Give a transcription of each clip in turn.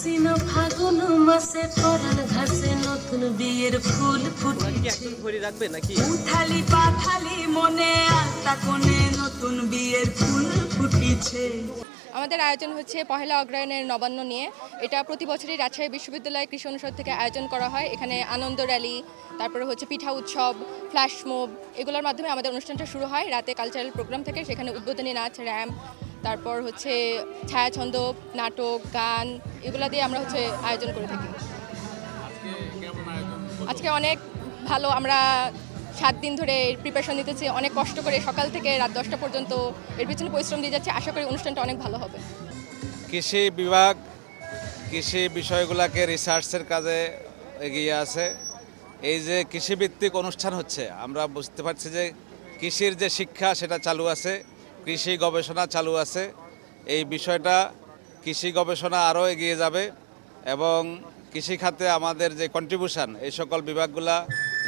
আশ্বিন ফাগুন মাসে পরাণ ঘাসে নতুন বিয়ের ফুল ফুটেছে। উথালি পাথালি মনে আলতা কোণে নতুন বিয়ের ফুল ফুটেছে। আমাদের আয়োজন হচ্ছে পহেলা অগ্রহায়ণের নবান্ন নিয়ে। এটা প্রতি বছরই রাজশাহী বিশ্ববিদ্যালয় কৃষি অনুষদ থেকে আয়োজন করা হয়। এখানে আনন্দ র্যালি, তারপরে হচ্ছে পিঠা উৎসব, ফ্ল্যাশ মুভ, এগুলোর মাধ্যমে আমাদের অনুষ্ঠানটা শুরু হয়। রাতে কালচারাল প্রোগ্রাম থেকে, সেখানে উদ্বোধনী নাচ, র্যাম্প, তারপর হচ্ছে ছায়াছন্দ, নাটক, গান, এগুলো দিয়ে আমরা হচ্ছে আয়োজন করে থাকি। আজকে অনেক ভালো। আমরা 7 দিন ধরে প্রিপারেশন নিতেছি, অনেক কষ্ট করে সকাল থেকে রাত 10টা পর্যন্ত এর পিছনে পরিশ্রম দিয়ে যাচ্ছি। আশা করি অনুষ্ঠানটা অনেক ভালো হবে। কৃষি বিভাগ কৃষি বিষয়গুলোকে রিসার্চের কাজে এগিয়ে আছে। এই যে কৃষিভিত্তিক অনুষ্ঠান হচ্ছে, আমরা বুঝতে পারছি যে কৃষির যে শিক্ষা সেটা চালু আছে, কৃষি গবেষণা চালু আছে। এই বিষয়টা কৃষি গবেষণা আরও এগিয়ে যাবে এবং কৃষি খাতে আমাদের যে কন্ট্রিবিউশন, এই সকল বিভাগগুলা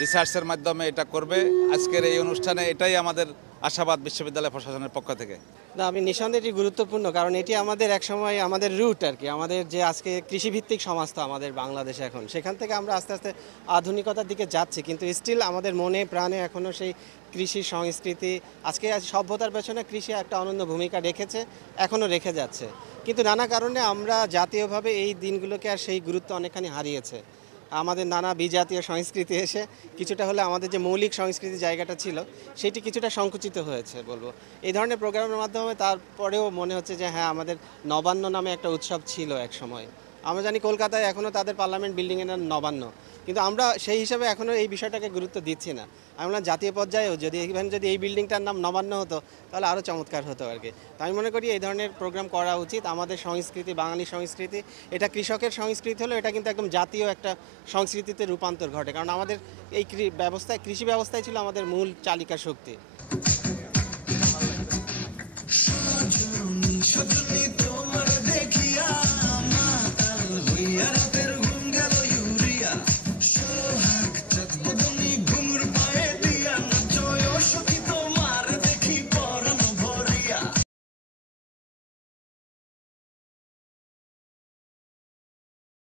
রিসার্চের মাধ্যমে এটা করবে। আজকের এই অনুষ্ঠানে এটাই আমাদের আশাবাদ বিশ্ববিদ্যালয় প্রশাসনের পক্ষ থেকে। না, আমি নিঃসন্দেহে এটি গুরুত্বপূর্ণ, কারণ এটি আমাদের একসময় আমাদের রুট আর কি। আমাদের যে আজকে কৃষিভিত্তিক সমাজ তো আমাদের বাংলাদেশে এখন, সেখান থেকে আমরা আস্তে আস্তে আধুনিকতার দিকে যাচ্ছি, কিন্তু স্টিল আমাদের মনে প্রাণে এখনও সেই কৃষি সংস্কৃতি, আজকে সভ্যতার পেছনে কৃষি একটা অনন্য ভূমিকা রেখেছে, এখনও রেখে যাচ্ছে। কিন্তু নানা কারণে আমরা জাতীয়ভাবে এই দিনগুলোকে আর সেই গুরুত্ব অনেকখানি হারিয়েছে। আমাদের নানা বিজাতীয় সংস্কৃতি এসে কিছুটা হলে আমাদের যে মৌলিক সংস্কৃতির জায়গাটা ছিল সেটি কিছুটা সংকুচিত হয়েছে বলবো। এই ধরনের প্রোগ্রামের মাধ্যমে তারপরেও মনে হচ্ছে যে হ্যাঁ, আমাদের নবান্ন নামে একটা উৎসব ছিল এক সময়। আমরা জানি কলকাতায় এখনও তাদের পার্লামেন্ট বিল্ডিংয়ের নাম নবান্ন, কিন্তু আমরা সেই হিসাবে এখনও এই বিষয়টাকে গুরুত্ব দিচ্ছি না। আমরা জাতীয় পর্যায়েও যদি এই বিল্ডিংটার নাম নবান্ন হতো তাহলে আরও চমৎকার হতো আর কি। তো আমি মনে করি এই ধরনের প্রোগ্রাম করা উচিত। আমাদের সংস্কৃতি, বাঙালি সংস্কৃতি, এটা কৃষকের সংস্কৃতি হলো, এটা কিন্তু একদম জাতীয় একটা সংস্কৃতিতে রূপান্তর ঘটে, কারণ আমাদের এই কৃষি ব্যবস্থায় ছিল আমাদের মূল চালিকা শক্তি।